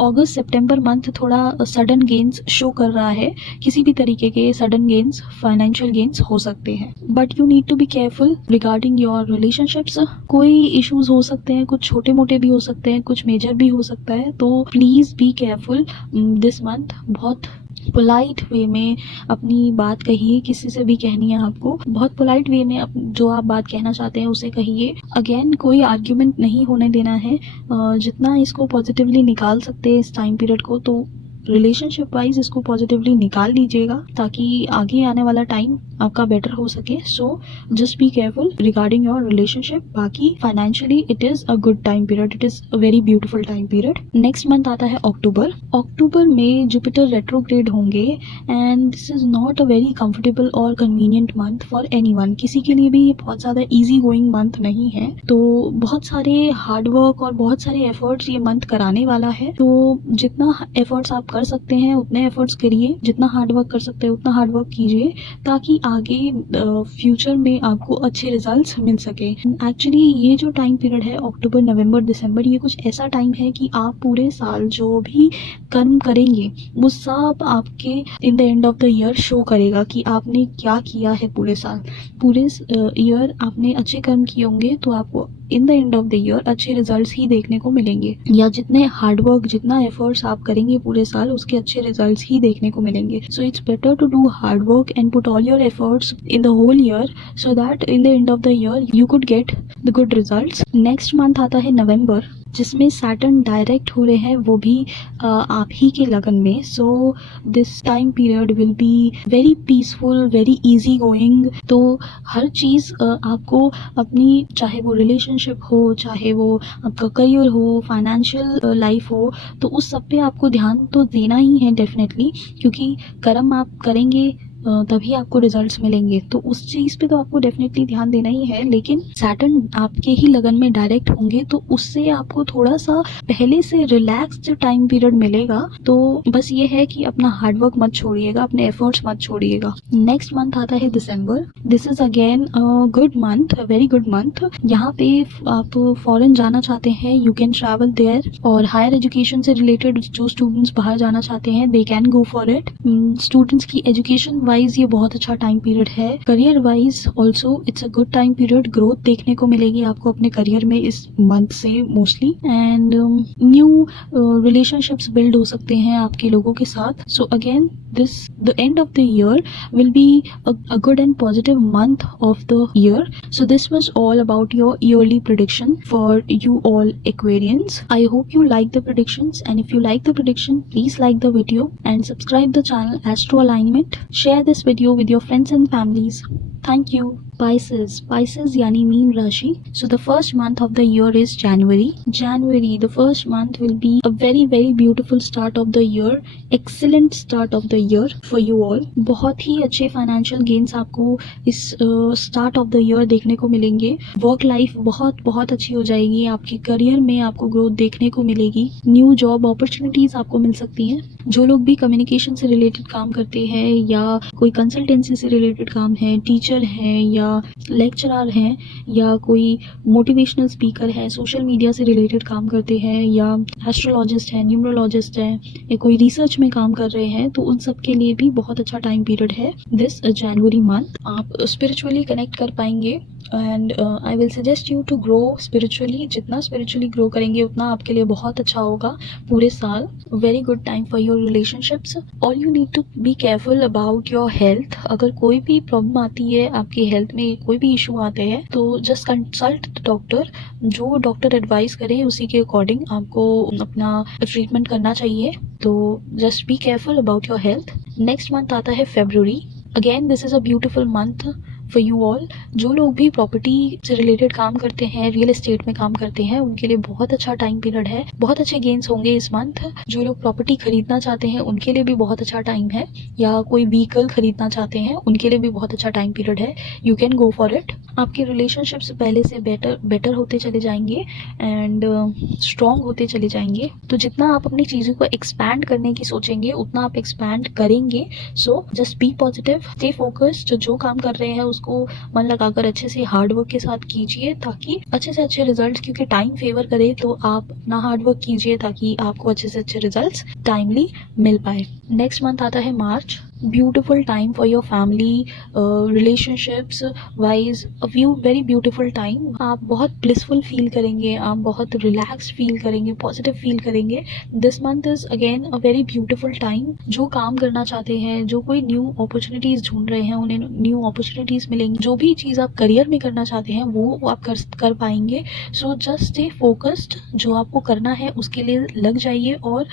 अगस्त सितंबर मंथ थोड़ा सडन गेन्स शो कर रहा है, किसी भी तरीके के सडन गेन्स, फाइनेंशियल गेन्स हो सकते हैं, but you need to be careful regarding your relationships. कोई इश्यूज हो सकते हैं, कुछ छोटे मोटे भी हो सकते हैं, कुछ मेजर भी हो सकता है, तो please be careful this month. बहुत पोलाइट वे में अपनी बात कहिए, किसी से भी कहनी है आपको, बहुत पोलाइट वे में जो आप बात कहना चाहते हैं उसे कहिए। अगेन कोई आर्ग्यूमेंट नहीं होने देना है, जितना इसको पॉजिटिवली निकाल सकते हैं इस टाइम पीरियड को, तो रिलेशनशिप वाइज इसको पॉजिटिवली निकाल लीजिएगा ताकि आगे आने वाला टाइम आपका बेटर हो सके। So just be careful regarding your relationship. बाकी financially it is a good time period, it is a very beautiful time period. Next month आता है अक्टूबर। अक्टूबर में जुपिटर रेट्रोग्रेड होंगे and this is not a very comfortable और convenient month for anyone. किसी के लिए भी ये बहुत ज़्यादा ईजी गोइंग मंथ नहीं है, तो बहुत सारे हार्डवर्क और बहुत सारे एफर्ट्स ये मंथ कराने वाला है, तो जितना एफर्ट्स आप कर सकते हैं उतने एफर्ट्स करिए, जितना हार्डवर्क कर सकते हैं उतना हार्डवर्क कीजिए, ताकि आगे फ्यूचर में आपको अच्छे रिजल्ट्स मिल सके। एक्चुअली ये जो टाइम पीरियड है अक्टूबर नवंबर दिसंबर, ये कुछ ऐसा टाइम है कि आप पूरे साल जो भी कर्म करेंगे वो सब आपके इन the end of the year show करेगा कि आपने क्या किया है पूरे साल। पूरे ईयर आपने अच्छे कर्म किए होंगे तो आपको इन the end of the year अच्छे रिजल्ट्स ही देखने को मिलेंगे, या जितने हार्डवर्क, जितना एफर्ट्स आप करेंगे पूरे साल उसके अच्छे रिजल्ट्स ही देखने को मिलेंगे। So it's better to do hard work and put all your efforts in the whole year so that in the end of the year you could get the good results. Next month आता है नवंबर, जिसमें Saturn direct हो रहे हैं, वो भी आप ही के लगन में। So this time period will be very peaceful, very easy going. तो हर चीज़ आपको अपनी, चाहे वो रिलेशनशिप हो, चाहे वो आपका करियर हो, फाइनेंशियल लाइफ हो, तो उस सब पे आपको ध्यान तो देना ही है डेफिनेटली, क्योंकि कर्म आप करेंगे तभी आपको रिजल्ट्स मिलेंगे, तो उस चीज़ पे तो आपको डेफिनेटली ध्यान देना ही है। लेकिन सैटर्न आपके ही लगन में डायरेक्ट होंगे तो उससे आपको थोड़ा सा पहले से रिलैक्स्ड टाइम पीरियड मिलेगा। तो बस ये है कि अपना हार्डवर्क मत छोड़िएगा, अपने एफर्ट्स मत छोड़िएगा। नेक्स्ट मंथ आता है दिसंबर। This is again good month, very good month. यहाँ पे आप फॉरेन जाना चाहते हैं, यू कैन ट्रैवल देयर, और हायर एजुकेशन से रिलेटेड जो स्टूडेंट्स बाहर जाना चाहते हैं they can go for it. Students की एजुकेशन वाइज ये बहुत अच्छा टाइम पीरियड है। Career wise also it's a good time period, growth देखने को मिलेगी आपको अपने करियर में इस मंथ से mostly, and new relationships build हो सकते हैं आपके लोगों के साथ। So again this the end of the year will be a good and positive month of the year. So this was all about your yearly prediction for you all Aquarians. I hope you like the predictions, and if you like the prediction, please like the video and subscribe the channel Astro Alignment. Share this video with your friends and families. Thank you. Pisces. Pisces यानी mean राशि. So the first month of the year is January. January, the first month will be a very very beautiful start of the year. Excellent start of the year for you all. बहुत ही अच्छे financial gains आपको इस start of the year देखने को मिलेंगे. Work life बहुत बहुत अच्छी हो जाएगी. आपके करियर में आपको growth देखने को मिलेगी. New job opportunities आपको मिल सकती हैं. जो लोग भी communication से related काम करते हैं या कोई consultancy से related काम है, teacher टीचर हैं या लेक्चरर हैं या कोई मोटिवेशनल स्पीकर है, सोशल मीडिया से रिलेटेड काम करते हैं या एस्ट्रोलॉजिस्ट है, न्यूमरोलॉजिस्ट है या कोई रिसर्च में काम कर रहे हैं, तो उन सब के लिए भी बहुत अच्छा टाइम पीरियड है दिस जनवरी मंथ। आप स्पिरिचुअली कनेक्ट कर पाएंगे and I will suggest you to grow spiritually. जितना स्पिरिचुअली ग्रो करेंगे उतना आपके लिए बहुत अच्छा होगा पूरे साल। Very good time for your relationships. All you need to be careful about your health. अगर कोई भी प्रॉब्लम आती है आपकी हेल्थ में, कोई भी इशू आते हैं, तो जस्ट कंसल्ट द डॉक्टर। जो डॉक्टर एडवाइस करें उसी के अकॉर्डिंग आपको अपना ट्रीटमेंट करना चाहिए। तो just be careful about your health. Next month आता है फरवरी। Again this is a beautiful month for you all. जो लोग भी प्रॉपर्टी से रिलेटेड काम करते हैं, रियल एस्टेट में काम करते हैं, उनके लिए बहुत अच्छा टाइम पीरियड है। बहुत अच्छे गेन्स होंगे इस मंथ। जो लोग प्रॉपर्टी खरीदना चाहते हैं उनके लिए भी बहुत अच्छा टाइम है, या कोई व्हीकल खरीदना चाहते हैं उनके लिए भी बहुत अच्छा टाइम पीरियड है। You can go for it. आपके रिलेशनशिप्स पहले से बेटर होते चले जाएंगे एंड स्ट्रॉन्ग होते चले जाएंगे। तो जितना आप अपनी चीज़ों को एक्सपैंड करने की सोचेंगे उतना आप एक्सपैंड करेंगे। So just B positive, stay focused. जो काम कर रहे हैं उसको मन लगाकर अच्छे से हार्ड वर्क के साथ कीजिए ताकि अच्छे से अच्छे रिजल्ट्स, क्योंकि टाइम फेवर करे तो आप अपना हार्ड वर्क कीजिए ताकि आपको अच्छे से अच्छे रिजल्ट्स टाइमली मिल पाए। नेक्स्ट मंथ आता है March. Beautiful time for your family, relationships wise very beautiful time. आप बहुत ब्लिसफुल फील करेंगे, आप बहुत रिलैक्स्ड फील करेंगे, पॉजिटिव फील करेंगे। This month is again a very beautiful time. जो काम करना चाहते हैं, जो कोई न्यू अपॉर्चुनिटीज़ ढूंढ रहे हैं, उन्हें न्यू अपॉर्चुनिटीज़ मिलेंगी। जो भी चीज़ आप करियर में करना चाहते हैं वो आप कर पाएंगे। So just stay focused. जो आपको करना है उसके लिए लग जाइए और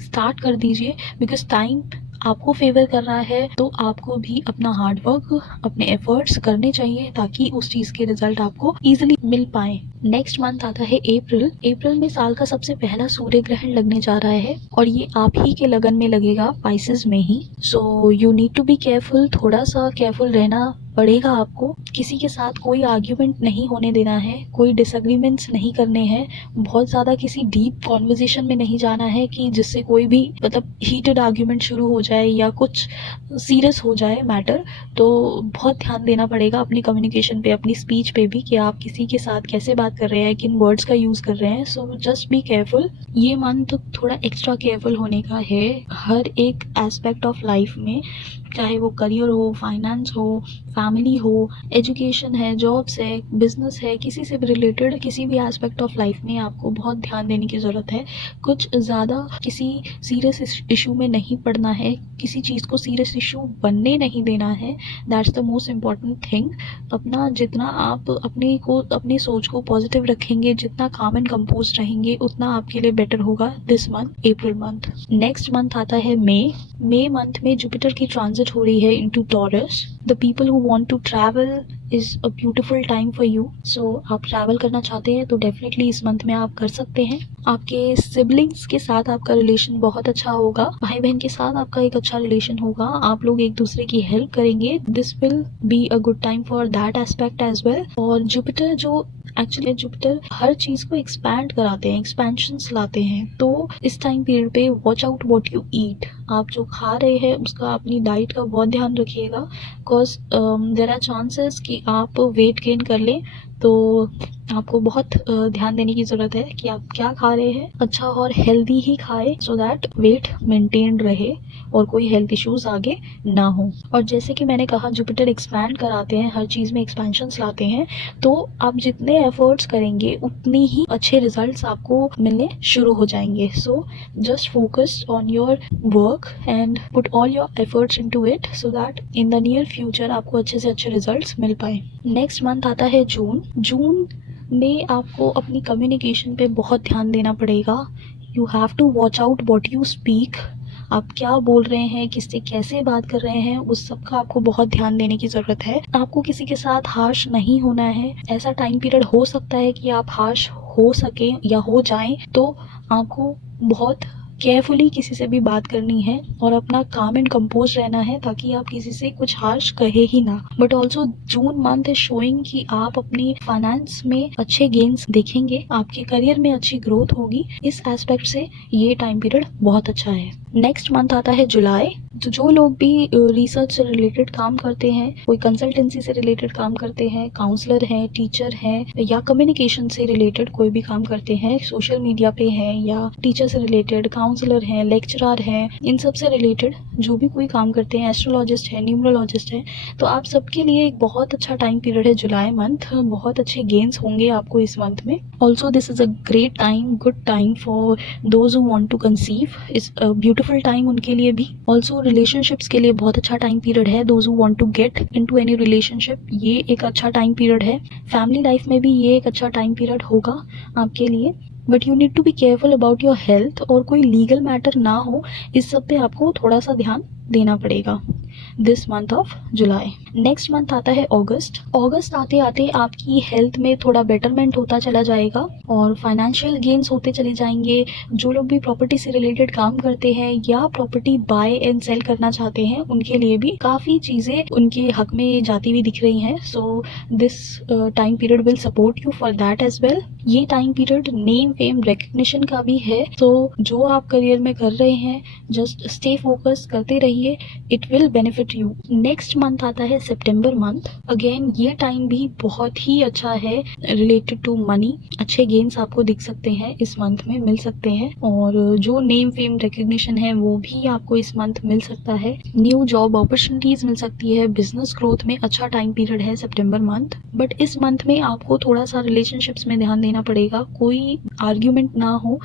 स्टार्ट कर दीजिए, बिकॉज टाइम आपको फेवर कर रहा है। तो आपको भी अपना हार्ड वर्क, अपने एफर्ट्स करने चाहिए ताकि उस चीज़ के रिजल्ट आपको इजीली मिल पाए। नेक्स्ट मंथ आता है अप्रैल। अप्रैल में साल का सबसे पहला सूर्य ग्रहण लगने जा रहा है और ये आप ही के लगन में लगेगा, पाइसेस में ही। So you need to be careful. थोड़ा सा केयरफुल रहना पड़ेगा आपको। किसी के साथ कोई आर्ग्यूमेंट नहीं होने देना है, कोई डिसएग्रीमेंट्स नहीं करने हैं, बहुत ज़्यादा किसी डीप कॉन्वर्जेशन में नहीं जाना है कि जिससे कोई भी मतलब हीटेड आर्ग्यूमेंट शुरू हो जाए या कुछ सीरियस हो जाए मैटर। तो बहुत ध्यान देना पड़ेगा अपनी कम्युनिकेशन पे, अपनी स्पीच पे भी, कि आप किसी के साथ कैसे बात कर रहे हैं, किन वर्ड्स का यूज़ कर रहे हैं। सो जस्ट बी केयरफुल। ये मंथ थोड़ा एक्स्ट्रा केयरफुल होने का है हर एक एस्पेक्ट ऑफ लाइफ में, चाहे वो करियर हो, फाइनेंस हो, फैमिली हो, एजुकेशन है, जॉब्स है, बिजनेस है, किसी से भी रिलेटेड किसी भी एस्पेक्ट ऑफ लाइफ में आपको बहुत ध्यान देने की ज़रूरत है। कुछ ज़्यादा किसी सीरियस इशू में नहीं पड़ना है, किसी चीज़ को सीरियस इशू बनने नहीं देना है। That's the most important thing. अपना जितना आप अपनी सोच को पॉजिटिव रखेंगे, जितना काम एंड कंपोज रहेंगे, उतना आपके लिए बेटर होगा this month, April month. Next month आता है मई मंथ में जुपिटर की ट्रांजिट हो रही है into Taurus. The people who want to travel is a beautiful time for you. So आप ट्रैवल करना चाहते हैं तो डेफिनेटली इस मंथ में आप कर सकते हैं। आपके सिबलिंग्स के साथ आपका रिलेशन बहुत अच्छा होगा, भाई बहन के साथ आपका एक अच्छा रिलेशन होगा, आप लोग एक दूसरे की हेल्प करेंगे। This will be a good time for that aspect as well. और जुपिटर जुपिटर हर चीज़ को एक्सपैंड कराते हैं, एक्सपेंशंस लाते हैं। तो इस टाइम पीरियड पे watch out what you eat. आप जो खा रहे हैं उसका, अपनी डाइट का बहुत ध्यान रखिएगा, बिकॉज देयर आर चांसेस कि आप वेट गेन कर लें। तो आपको बहुत ध्यान देने की ज़रूरत है कि आप क्या खा रहे हैं। अच्छा और हेल्दी ही खाएं सो दैट वेट मेंटेन रहे और कोई हेल्थ इश्यूज आगे ना हो। और जैसे कि मैंने कहा, जुपिटर एक्सपैंड कराते हैं, हर चीज़ में एक्सपेंशंस लाते हैं। तो आप जितने एफर्ट्स करेंगे उतनी ही अच्छे रिजल्ट्स आपको मिलने शुरू हो जाएंगे। So just focus on your work and put all your efforts into it so that in the near future आपको अच्छे से अच्छे रिजल्ट्स मिल पाए। नेक्स्ट मंथ आता है जून में आपको अपनी कम्युनिकेशन पे बहुत ध्यान देना पड़ेगा। You have to watch out what you speak. आप क्या बोल रहे हैं, किससे कैसे बात कर रहे हैं, उस सब का आपको बहुत ध्यान देने की ज़रूरत है। आपको किसी के साथ हार्श नहीं होना है। ऐसा टाइम पीरियड हो सकता है कि आप हार्श हो सके या हो जाएं, तो आपको बहुत केयरफुली किसी से भी बात करनी है और अपना काम एंड कंपोज रहना है ताकि आप किसी से कुछ हार्श कहे ही ना। But also June month is showing कि आप अपनी फाइनेंस में अच्छे गेन्स देखेंगे, आपके करियर में अच्छी ग्रोथ होगी। इस एस्पेक्ट से ये टाइम पीरियड बहुत अच्छा है। नेक्स्ट मंथ आता है जुलाई। तो जो लोग भी रिसर्च से रिलेटेड काम करते हैं, कोई कंसल्टेंसी से रिलेटेड काम करते हैं, काउंसलर हैं, टीचर हैं, या कम्युनिकेशन से रिलेटेड कोई भी काम करते हैं, सोशल मीडिया पे हैं, या टीचर से रिलेटेड, काउंसलर हैं, लेक्चरर हैं, इन सब से रिलेटेड जो भी कोई काम करते हैं, एस्ट्रोलॉजिस्ट है, न्यूमरोलॉजिस्ट है, तो आप सबके लिए एक बहुत अच्छा टाइम पीरियड है जुलाई मंथ। बहुत अच्छे गेन्स होंगे आपको इस मंथ में। Also this is a great time, good time for those who want to conceive, is a beautiful time उनके लिए भी। ऑल्सो रिलेशनशिप्स के लिए बहुत अच्छा टाइम पीरियड है। Those who want to get into any relationship, ये एक अच्छा टाइम पीरियड है। फैमिली लाइफ में भी ये एक अच्छा टाइम पीरियड होगा आपके लिए। But you need to be careful about your health, और कोई लीगल मैटर ना हो, इस सब पे आपको थोड़ा सा ध्यान देना पड़ेगा this month of July. Next month आता है अगस्त। अगस्त आते आते आपकी हेल्थ में थोड़ा बेटरमेंट होता चला जाएगा और फाइनेंशियल गेन्स होते चले जाएंगे। जो लोग भी प्रॉपर्टी से रिलेटेड काम करते हैं या प्रॉपर्टी बाय एंड सेल करना चाहते हैं, उनके लिए भी काफ़ी चीज़ें उनके हक में जाती हुई दिख रही हैं। So this time period will support you for that as well. ये time period name fame recognition का भी है। तो जो आप करियर में कर रहे हैं, जस्ट स्टे फोकस करते रहिए, it will benefit you. Next month आता है सितंबर मंथ। अगेन ये टाइम भी बहुत ही अच्छा है रिलेटेड टू मनी। अच्छे गेन्स आपको दिख सकते हैं इस मंथ में, मिल सकते हैं, और जो नेम फेम रिकग्निशन है वो भी आपको इस मंथ मिल सकता है। न्यू जॉब अपॉर्चुनिटीज मिल सकती है। बिजनेस ग्रोथ में अच्छा टाइम पीरियड है सितंबर मंथ। बट इस मंथ में आपको थोड़ा सा रिलेशनशिप्स में ध्यान देना पड़ेगा, कोई आर्ग्यूमेंट ना हो।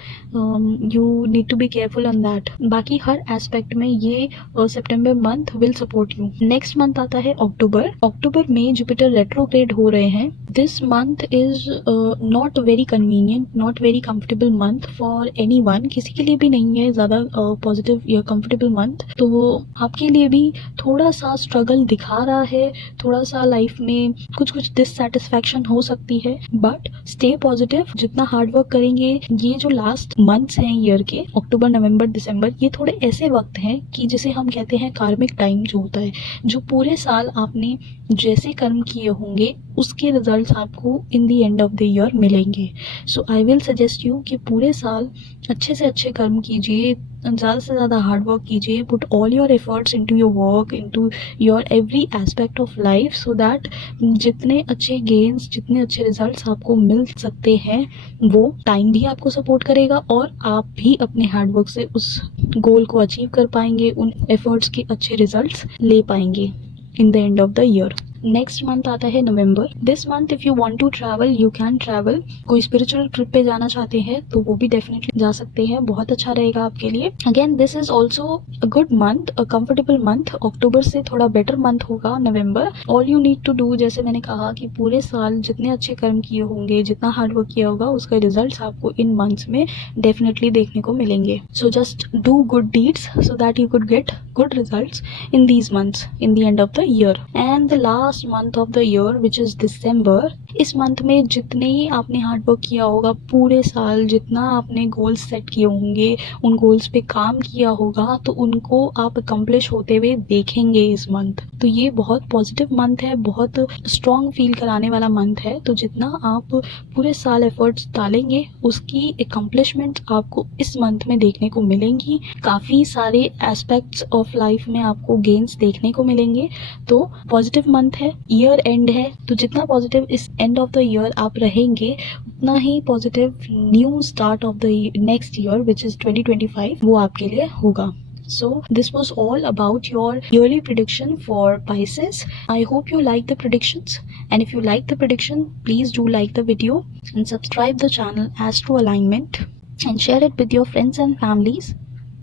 You need to be careful on that. बाकी हर एस्पेक्ट में ये September month will support you. Next month आता है अक्टूबर। अक्टूबर में जुपिटर रेट्रोग्रेड हो रहे हैं। This month is not very convenient, not very comfortable month for anyone. किसी के लिए भी नहीं है ज़्यादा पॉजिटिव या कंफर्टेबल मंथ। तो आपके लिए भी थोड़ा सा स्ट्रगल दिखा रहा है, थोड़ा सा लाइफ में कुछ डिससेटिस्फैक्शन हो सकती है, बट स्टे पॉजिटिव। जितना हार्ड वर्क करेंगे, ये जो लास्ट मंथ्स हैं ईयर के, अक्टूबर नवंबर दिसंबर, ये थोड़े ऐसे वक्त हैं कि जिसे हम कहते हैं कार्मिक टाइम जो होता है, जो पूरे साल आपने जैसे कर्म किए होंगे उसके रिजल्ट्स आपको इन the end of the year मिलेंगे। सो आई विल सजेस्ट यू कि पूरे साल अच्छे से अच्छे कर्म कीजिए, ज़्यादा से ज़्यादा हार्ड वर्क कीजिए, put all your efforts into your work, into your every aspect of life, so that जितने अच्छे गेन्स, जितने अच्छे रिजल्ट्स आपको मिल सकते हैं, वो टाइम भी आपको सपोर्ट करेगा और आप भी अपने हार्ड वर्क से उस गोल को अचीव कर पाएंगे, उन एफर्ट्स के अच्छे रिजल्ट्स ले पाएंगे in the end of the year. Next month आता है नवंबर। This month if you want to travel you can travel. कोई स्पिरिचुअल ट्रिप पे जाना चाहते हैं तो वो भी डेफिनेटली जा सकते हैं, बहुत अच्छा रहेगा आपके लिए। Again this is also a good month, a comfortable month. अक्टूबर से थोड़ा बेटर मंथ होगा नवंबर। All you need to do, जैसे मैंने कहा कि पूरे साल जितने अच्छे कर्म किए होंगे, जितना हार्ड वर्क किया होगा, उसका रिजल्ट आपको इन मंथ्स में डेफिनेटली देखने को मिलेंगे। So just do good deeds so that you could get good results in these months in the end of the year. And the last month of the year which is December, इस month में जितने ही आपने hard work किया होगा पूरे साल, जितना आपने गोल्स सेट किए होंगे, उन गोल्स पे काम किया होगा, तो उनको आप अकम्प्लिश होते हुए देखेंगे इस मंथ। तो ये बहुत पॉजिटिव मंथ है, बहुत स्ट्रॉन्ग फील कराने वाला मंथ है। तो जितना आप पूरे साल एफर्ट्स डालेंगे उसकी अकम्प्लिशमेंट आपको इस मंथ में देखने को मिलेंगी। काफ़ी सारे एस्पेक्ट्स ऑफ लाइफ में आपको गेन्स देखने को मिलेंगे। तो पॉजिटिव मंथ है, ईयर एंड है, तो जितना पॉजिटिव इस एंड ऑफ द ईयर आप रहेंगे, उतना ही positive new start of the next year which is 2025 वो आपके लिए होगा। So this was all about your yearly prediction for Pisces. I hope you like the predictions, and if you like the prediction, please do like the video and subscribe the channel Astro Alignment and share it with your friends and families.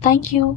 Thank you.